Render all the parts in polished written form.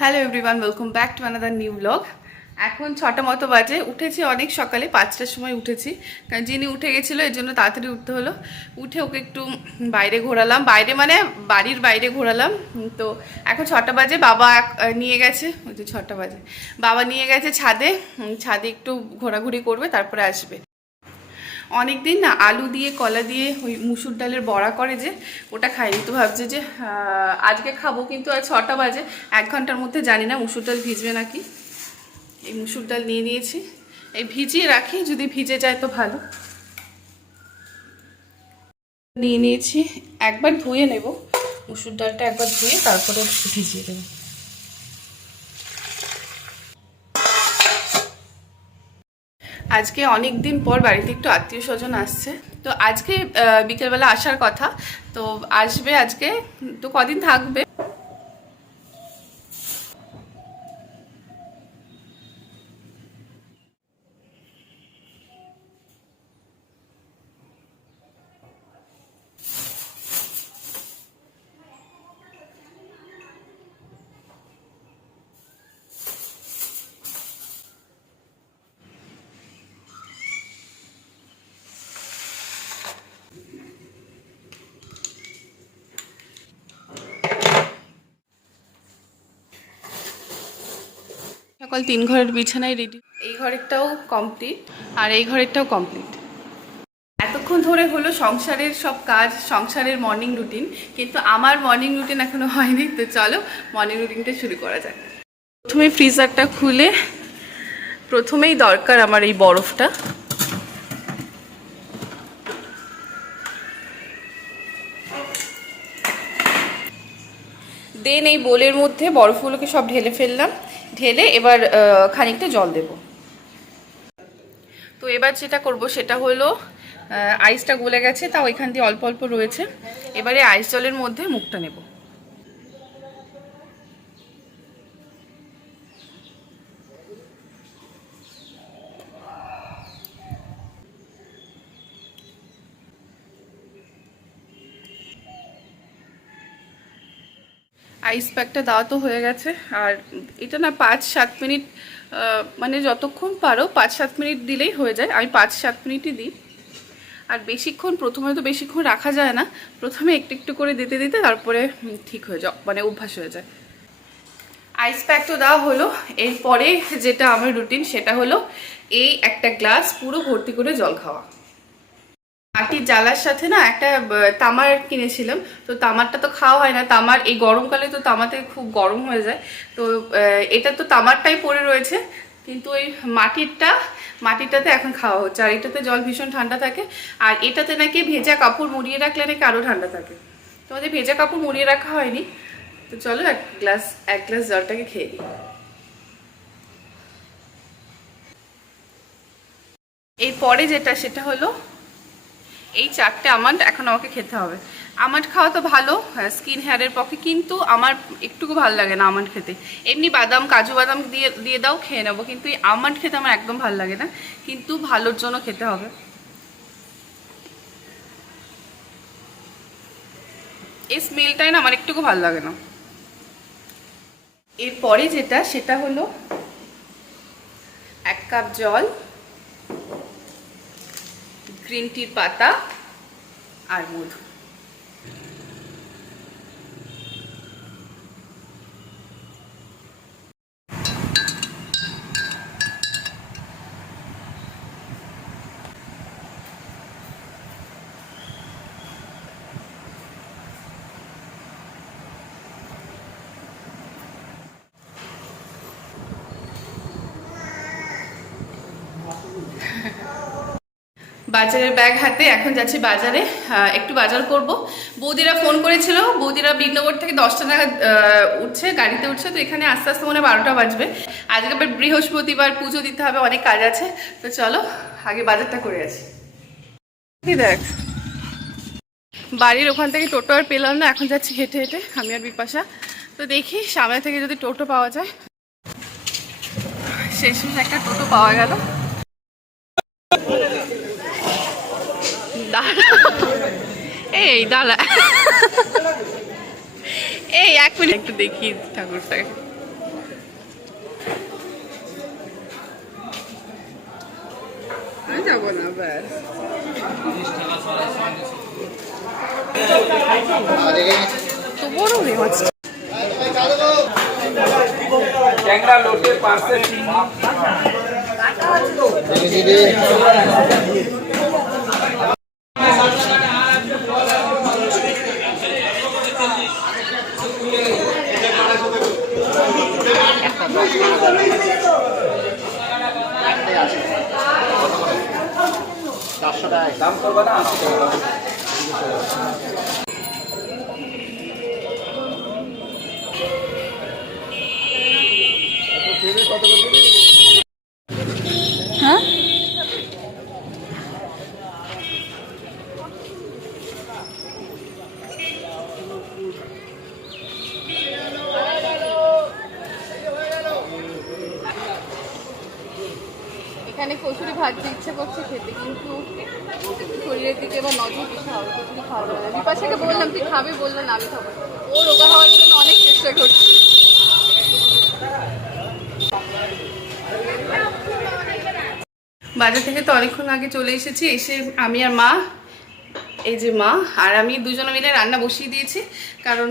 Hello everyone, welcome back to another new blog. এখন 6টা মতো বাজে। উঠেছি অনেক সকালে, 5টার সময় উঠেছি, কারণ যিনি উঠে গেছিলো এর জন্য তাড়াতাড়ি উঠতে হলো। উঠে ওকে একটু বাইরে ঘোরালাম, বাইরে মানে বাড়ির বাইরে ঘোরালাম। তো এখন 6টা বাজে, বাবা নিয়ে গেছে, ওই যে 6টা বাজে, বাবা নিয়ে গেছে ছাদে। ছাদে একটু ঘোরাঘুরি করবে, তারপরে আসবে। অনেক দিন না আলু দিয়ে কলা দিয়ে ওই মুসুর ডালের বড়া করে যে, ওটা খাইনি। তো ভাবছে যে আজকে খাবো, কিন্তু আজ 6টা বাজে, 1 ঘন্টার মধ্যে জানি না মুসুর ডাল ভিজবে নাকি। এই মুসুর ডাল নিয়ে নিয়েছি, এই ভিজিয়ে রাখি, যদি ভিজে যায় তো ভালো। নিয়ে নিয়েছি, একবার ধুয়ে নেব মুসুর ডালটা, একবার ধুয়ে তারপরে ভিজিয়ে দেবো। আজকে অনেক দিন পর বাড়িতে একটু আত্মীয় স্বজন আসছে। তো আজকে বিকেলবেলা আসার কথা, তো আসবে আজকে। তো কদিন থাকবে। সকাল 3 ঘরের বিছানায় রেডি, এই ঘরেরটাও কমপ্লিট আর এই ঘরেরটাও কমপ্লিট। এতক্ষণ ধরে হলো সংসারের সব কাজ, সংসারের মর্নিং রুটিন, কিন্তু আমার মর্নিং রুটিন এখনো হয়নি। তো চলো মর্নিং রুটিনটা শুরু করা যাক। প্রথমে ফ্রিজারটা খুলে, প্রথমেই দরকার আমার এই বরফটা। দেন এই বোলের মধ্যে বরফগুলোকে সব ঢেলে ফেললাম, ঢেলে এবার খানিকটা জল দেব। তো এবার যেটা করব সেটা হলো, আইসটা গলে গেছে, তাও এখান দিয়ে অল্প অল্প রয়েছে। এবারে আইস জলের মধ্যে মুখটা নেব। আইস প্যাকটা দেওয়া তো হয়ে গেছে। আর এটা না 5-7 মিনিট, মানে যতক্ষণ পারো 5-7 মিনিট দিলেই হয়ে যায়। আমি 5-7 মিনিটই দিই। আর বেশিক্ষণ, প্রথমে তো বেশিক্ষণ রাখা যায় না, প্রথমে একটু একটু করে দিতে দিতে তারপরে ঠিক হয়ে যায়, মানে অভ্যাস হয়ে যায়। আইস প্যাক তো দেওয়া হলো। এরপরে যেটা আমার রুটিন সেটা হলো এই একটা গ্লাস পুরো ভর্তি করে জল খাওয়া। মাটির জালার সাথে না একটা তামার কিনেছিলাম, তো তামারটা তো খাওয়া হয় না। তামার এই গরমকালে তো তামাতে খুব গরম হয়ে যায়। তো এটা তো তামারটাই পড়ে রয়েছে, কিন্তু ওই মাটিরটাতে এখন খাওয়া হচ্ছে। আর এটাতে জল ভীষণ ঠান্ডা থাকে। আর এটাতে নাকি ভেজা কাপড় মুড়িয়ে রাখলে নাকি আরও ঠান্ডা থাকে। তোমাদের ভেজা কাপড় মুড়িয়ে রাখা হয়নি। তো চলো এক গ্লাস জলটাকে খেয়ে দিই। এরপরে যেটা সেটা হলো এই 4টে আমন্ড এখন আমাকে খেতে হবে। আমন্ড খাওয়া তো ভালো স্কিন হেয়ারের পক্ষে, কিন্তু আমার একটুকু ভালো লাগে না আমন্ড খেতে। এমনি বাদাম, কাজু বাদাম দিয়ে দিয়ে দাও, খেয়ে নেবো, কিন্তু এই আমন্ড খেতে আমার একদম ভালো লাগে না। কিন্তু ভালোর জন্য খেতে হবে। এই স্মেলটাই না আমার একটুকু ভালো লাগে না। এরপরে যেটা সেটা হলো 1 কাপ জল, গ্রিন টির পাতা আর মধু। বাজারের ব্যাগ হাতে এখন যাচ্ছি বাজারে, একটু বাজার করব। বৌদিরা ফোন করেছিল, বৌদিরা বিনগর থেকে 10টা নাগাদ উঠছে, গাড়িতে উঠছে। তো এখানে আস্তে আস্তে মনে 12টা বাজবে। আজকে আবার বৃহস্পতিবার, পুজো দিতে হবে, অনেক কাজ আছে। তো চলো আগে বাজারটা করে আসি। দেখ, বাড়ির ওখান থেকে টোটো আর পেলাম না, এখন যাচ্ছি হেঁটে হেঁটে আমি আর বিপাশা। তো দেখি সামনে থেকে যদি টোটো পাওয়া যায়। শেষমেশ একটা টোটো পাওয়া গেল। এই দাঁড়া, এই 1 মিনিট একটু দেখি ঠাকুরটাকে। যাবো না ব্যাস। তো বড় রে মাছটা। ট্যাংরা লোটে পার্সেল দাম করবে না 80 টাকা। হ্যাঁ এখানে কচুরি ভাজতে ইচ্ছে করছে খেতে, কিন্তু শরীরের দিকে এবার নজর দিতে হবে। কচুরি খাওয়া যাবে না। বিপাশাকে বললাম তুই খাবে, বললো না আমি খাবো। ও রোগা হওয়ার জন্য অনেক চেষ্টা করছে। বাজার থেকে তো অনেকক্ষণ আগে চলে এসেছি। এসে আমি আর মা, এই যে মা আর আমি দুজনে মিলে রান্না বসিয়ে দিয়েছি, কারণ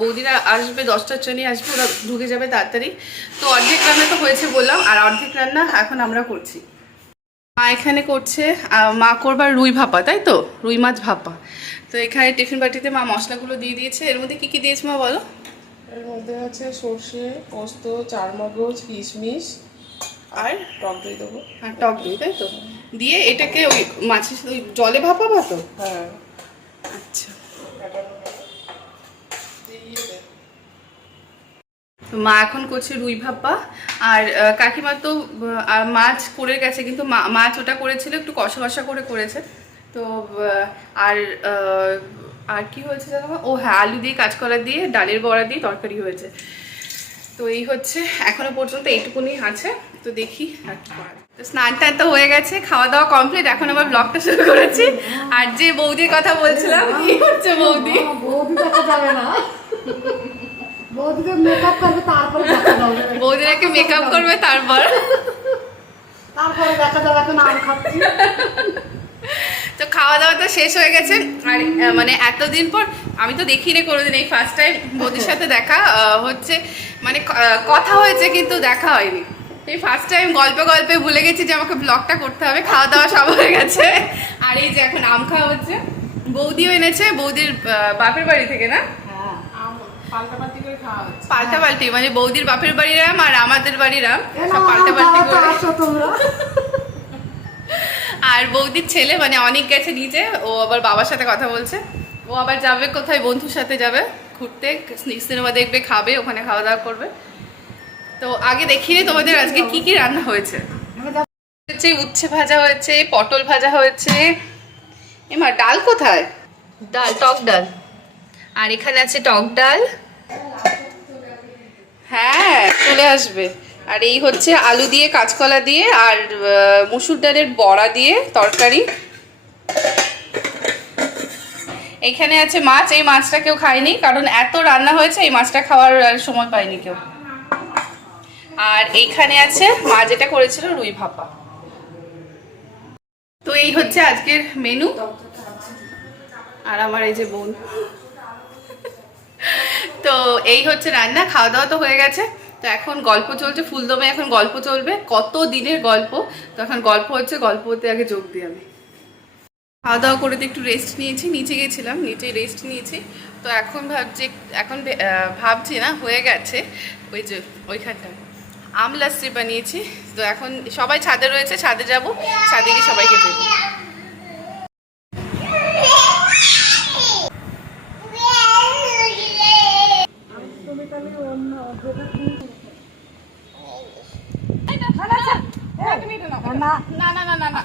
বৌদিরা আসবে 10টার ট্রেনে আসবে, ওরা ঢুকে যাবে তাড়াতাড়ি। তো অর্ধেক রান্না তো হয়েছে বললাম, আর অর্ধেক রান্না এখন আমরা করছি। মা এখানে করছে, মা করবার রুই ভাপা, তাই তো, রুই মাছ ভাপা। তো এখানে টিফিন বাটিতে মা মশলাগুলো দিয়ে দিয়েছে। এর মধ্যে কি কি দিয়েছে মা বলো? এর মধ্যে আছে সর্ষে, পোস্ত, চারমগজ, কিশমিশ আর টক দই দেবো। আর টক দই, তাই তো, দিয়ে এটাকে ওই মাছের ওই জলে ভাপাবা তো? হ্যাঁ। আচ্ছা, তো মা এখন করছে রুই ভাপা। আর কাকিমা তো মাছ করে গেছে, কিন্তু মাছ ওটা করেছিল একটু কষা কষা করে করেছে। তো আর আর কি হয়েছে জানো? ও হ্যাঁ, আলু দিয়ে কাঁচকলা দিয়ে ডালের বড়া দিয়ে তরকারি হয়েছে। তো এই হচ্ছে এখনো পর্যন্ত এইটুকুনি আছে। তো দেখি আর কি করা যায়। তো স্নান টান তো হয়ে গেছে, খাওয়া দাওয়া কমপ্লিট, এখন আবার ব্লগটা শুরু করেছি। আর যে বৌদির কথা বলছিলাম, কি হচ্ছে বৌদি? বৌদি দেখা যাবে না, বৌদিকে মেকআপ করবে তারপরে দেখা যাবে, বৌদিরাকে মেকআপ করবে তারপরে দেখা যাবে। এখন আম খাচ্ছি। তো খাওয়া দাওয়া তো শেষ হয়ে গেছে। আর মানে এতদিন পর আমি তো দেখিনি কোনোদিন, এই ফার্স্ট টাইম বৌদির সাথে দেখা হচ্ছে। মানে কথা হয়েছে কিন্তু দেখা হয়নি। এই ফার্স্ট টাইম গল্পে গল্পে ভুলে গেছি যে আমাকে ব্লগটা করতে হবে। খাওয়া দাওয়া সব হয়ে গেছে। আর এই যে এখন আম খাওয়া হচ্ছে। বৌদিও এনেছে, বৌদির বাপের বাড়ি থেকে, না? পাল্টাপাল্টি করে খাওয়া হচ্ছে। পাল্টাপাল্টি মানে বৌদির বাপের বাড়ির আম আর আমাদের বাড়ির আম সব পাল্টাপাল্টি করে। আর বৌদির ছেলে মানে অনেক গেছে নিচে, ও আবার বাবার সাথে কথা বলছে। ও আবার যাবে কোথায়, বন্ধুর সাথে যাবে ঘুরতে, সিনেমা দেখবে, খাবে, ওখানে খাওয়া দাওয়া করবে। তো আগে দেখিনি তোমাদের আজকে কি কি রান্না হয়েছে। উচ্ছে ভাজা হয়েছে, পটল ভাজা হয়েছে। এমা ডাল কোথায়? ডাল, টক ডাল। আর এখানে আছে টক ডাল, হ্যাঁ চলে আসবে। আর এই হচ্ছে আলু দিয়ে কাঁচকলা দিয়ে আর মসুর ডালের বড়া দিয়ে তরকারি। এখানে আছে মাছ, এই মাছটা কেউ খায়নি, কারণ এত রান্না হয়েছে, এই মাছটা খাওয়ার আর সময় পায়নি কেউ। আর এইখানে আছে মা যেটা করেছিল রুই ভাপা। তো এই হচ্ছে আজকের মেনু। আর আমার এই যে বোন। তো এই হচ্ছে রান্না, খাওয়া দাওয়া তো হয়ে গেছে। তো এখন গল্প চলছে, ফুলদমে এখন গল্প চলবে, কত দিনের গল্প। তো এখন গল্প হচ্ছে, গল্পতে আগে যোগ দিই আমি। খাওয়া দাওয়া করে তো একটু রেস্ট নিয়েছি, নিচে গেছিলাম, নিচে রেস্ট নিয়েছি। তো এখন ভাবছি না হয়ে গেছে ওই যে ওইখানটা আম লাস্সি বানিয়েছি। তো এখন সবাই ছাদে রয়েছে, ছাদে যাব, ছাদে গিয়ে সবাইকে দেবো। না না না না না